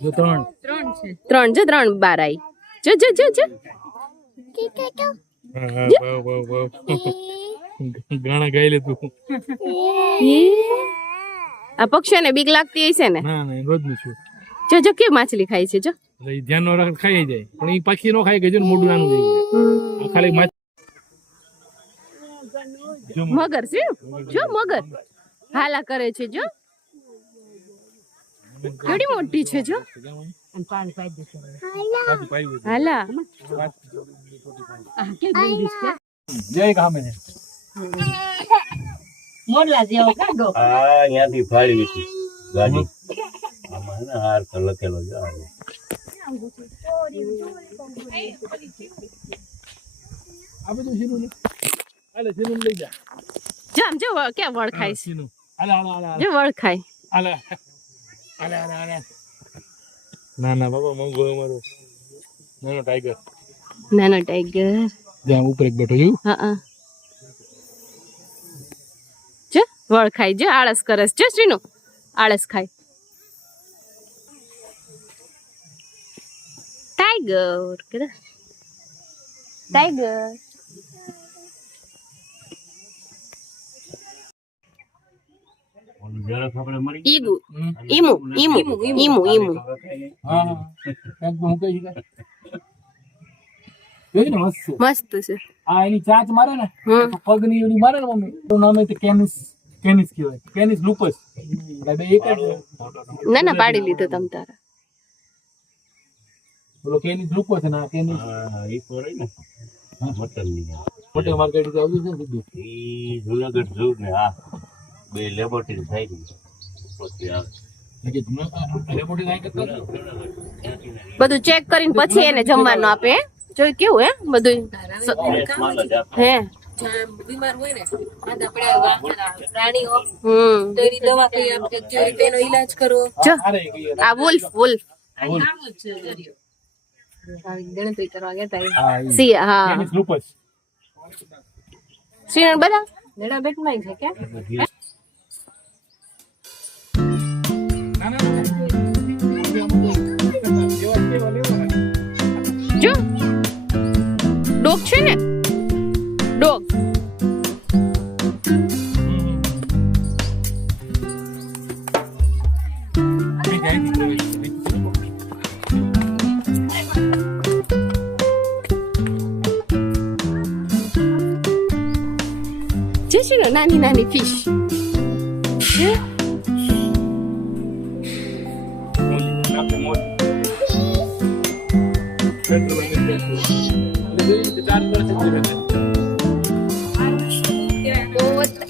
જો ત્રણ જો 3 બાર આવી જો જો જો જો ગાણા ગાઈ લે તું. આ પક્ષીઓને બીક લાગતી હશે ને? ના ના રોજ નું છું. જો જો કે માછલી ખાય છે જો. ધ્યાન નો રાખ ખાઈ જાય પણ એ પાછી નો ખાય કે જો મોઢું નાનું થઈ જાય ખાલી મગર છે જો મગર હાલા કરે છે જો કેડી મોટી છે જો હાલા જય ગામે મોડલા જેવો કાઢો અહીંયાથી ફાળી હતી ગાડી આમાં ને હાર તો લખેલો છે આ બધું સીનું હાલે સીનું લઈ જા જામ જો ક્યાં વળ ખાય છે સીનું હાલે હાલે હાલે જો વળ ખાય હાલે હાલે હાલે હાલે ના ના બાબા મંગો અમારો નાનો ટાઈગર જ્યાં ઉપર એક બેઠો છું હા જો વળ ખાય જો આળસ કરસ જો શ્રીનુ આળસ ખાય ટાઈગર કે tiger ઈગુ emu emu emu emu હા એક હું કહી દે જોઈ ને મસ્ત છે આ એની ચાંચ મારે ને તો પગની એની મારે ને મમ્મી તો નામે તો કેનિસ કહેવાય કેનિસ લુપસ બે એક જ ના ના પાડી લીધો તમ તારા બોલો કેનિસ લુપસ છે ના કેનિસ ઈ કોરે ને મટન ની મોટે માર્કેટ થી આવ્યું છે સીધું ઈ જુનાગઢ ઝૂ ને આ બે લેબોરેટરી થઈ ગઈ પછી આવે લેબોરેટરી કાઈ કરતા બધું ચેક કરીને પછી એને જમવાનું આપે જોઈ કેવું હે બધું હે બીમાર હોય ને આદા પડ્યા પ્રાણીઓ તો એની દવા કઈ આપણે કેવી રીતે એનો ઈલાજ કરવો જો આ વુલ્ફ ગણતરી કરવા ગયા સી હા કેનિસ લુપસ શ્રીનર બધા નડા બેટમાં છે કે જો ડોગ છે ને ડોગ જે છે ને નાની નાની ફિશ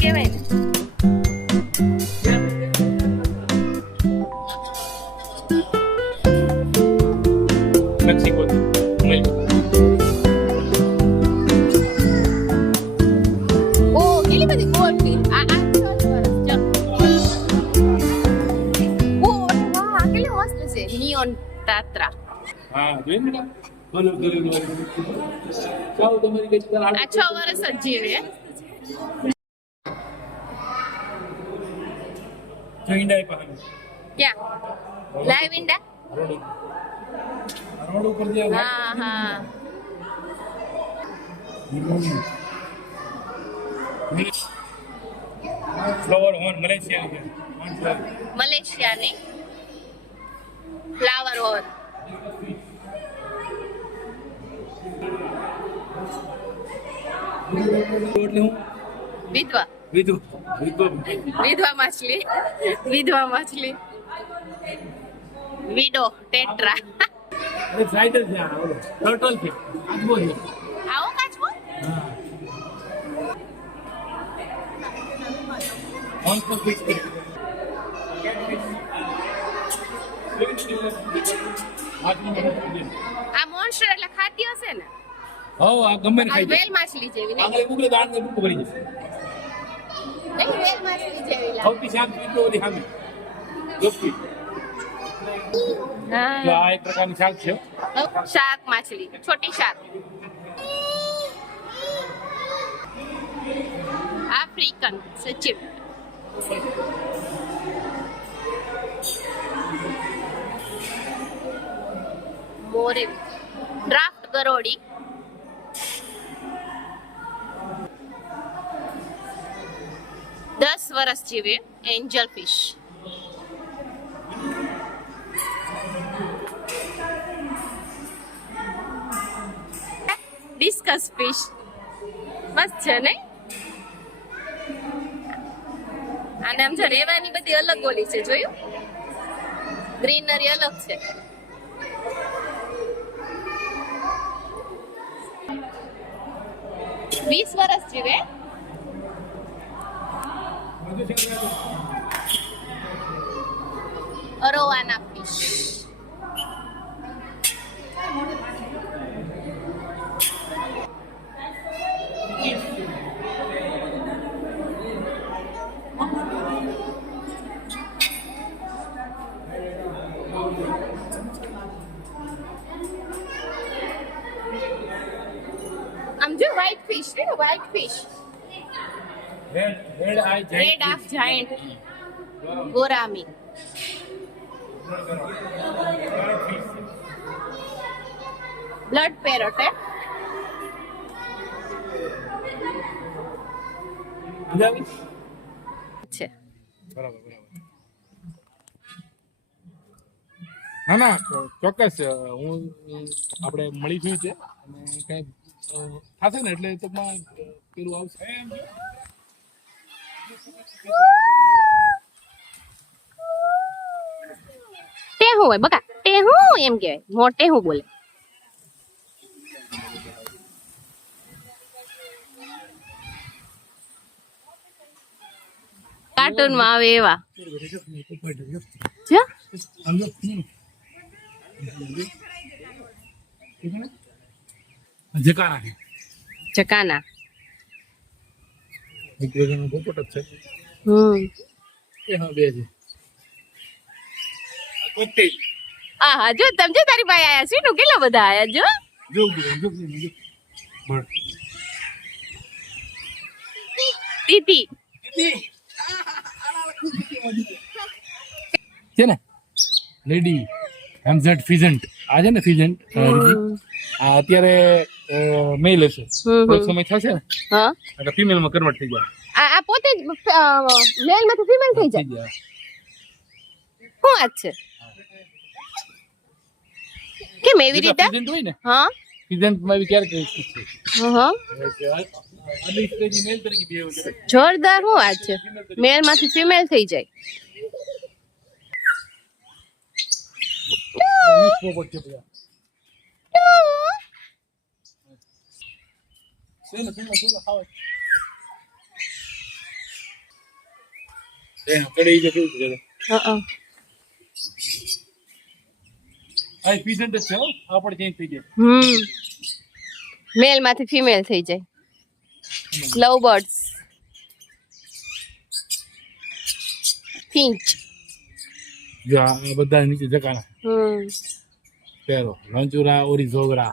કેવાય ને મેક્સિકો ઓ કેટલી બધી ગોલ્ફી આ 8 વર્ષ જો ઓ વાહ કેટલી મસ્ત છે નિયોન તાત્રા હા જોઈ ને બોલો ચાલો તમારી કઈ આ 6 વર્ષ જ જીવે જોઈંડા પાહન ક્યાં લાઈવ ઇન્ડા રોડ ઉપર જે હા હા ફ્લાવર હોન મલેશિયા છે મલેશિયાની ફ્લાવર ઓવર એટલે હું વિધવા વિધવા માછલી વિડો ટેટ્રા અરે ફ્લાઇટર છે આ ઓલો ટર્ટલ છે આજબો છે આવો કાચબો હા ઓન પર ફિક્સ છે આ મોન્સ્ટર એટલે ખાતી હશે ને હો આ ગમે ને આ ખાઈ જાય વેલ માછલી જેવી ને આગળ ઉગલે દાણ ને ભૂખ ભરી જશે વેલ માછલી જેવી લાગે સૌથી શાંત પીતો ઓલી હામી ગપ્પી હા આ એક પ્રકારની શાક છે શાક માછલી છોટી શાક આફ્રિકન સચિવ મોરે ડ્રાફ્ટ ગરોડી, દસ વર્ષ જીવે એન્જલ ફિશ, ડિસ્કસ ફિશ મસ્ત છે ને. આને આમ જો રેવાની બધી અલગ ઓલી છે, જોયું ગ્રીનરી અલગ છે. વીસ વર્ષ જીવે. અરોવાના ફિશ, આમ જો વ્હાઈટ ફિશ છે ને, વ્હાઈટ ફિશ, રેડ આફ જાયન્ટ ગોરામી, બ્લડ પેરોટ હે. છે ના ના ચોક્કસ હું આપણે મળીશું છે અને કઈ થશે ને એટલે તો પેલું આવશે એમ. ટેહું હોય બકા, ટેહું એમ કહેવાય, મોટે હું બોલે. કાર્ટૂન માં આવે એવા જો. જકાના ચકાના. એક પ્રકારનો પોપટ જ છે. એ હા બે છે. કોકટેલ આ હા જો તમે જો તારી પાસે આયા છે નું કેટલા બધા આયા જો. જો બળ તીતી છે ને લેડી હેમઝેટ ફિઝન્ટ આ છે ને ફિઝન્ટ આ અત્યારે મેલ હશે, થોડોક સમય થશે ને હા એટલે ફિમેલ માં કન્વર્ટ થઈ જાય. આ પોતે જ મેલ માંથી ફિમેલ થઈ જાય. શું વાત છે? કેમ એવી રીતે? ફિઝન્ટ હોય ને, હા ફિઝન્ટ માં બી કેરેક્ટરિસ્ટિક છે. હા આની સ્ટેજી મેલ તરીકે બિહેવ કરે. જોરદાર. શું વાત છે? મેલ માંથી ફિમેલ થઈ જાય. મિક્સ પોપટ છે બધા. સેનો ખાવા એ કડે ઈ કેવું છે? હા આ ફિઝન્ટ જ છે હો, આ પણ ચેન્જ થઈ જાય. મેલ માંથી ફિમેલ થઈ જાય. લવ બર્ડ્સ, ફિંચ. જો આ બધા નીચે જકાના પેરો લંચુરા ઓરિઝોગરા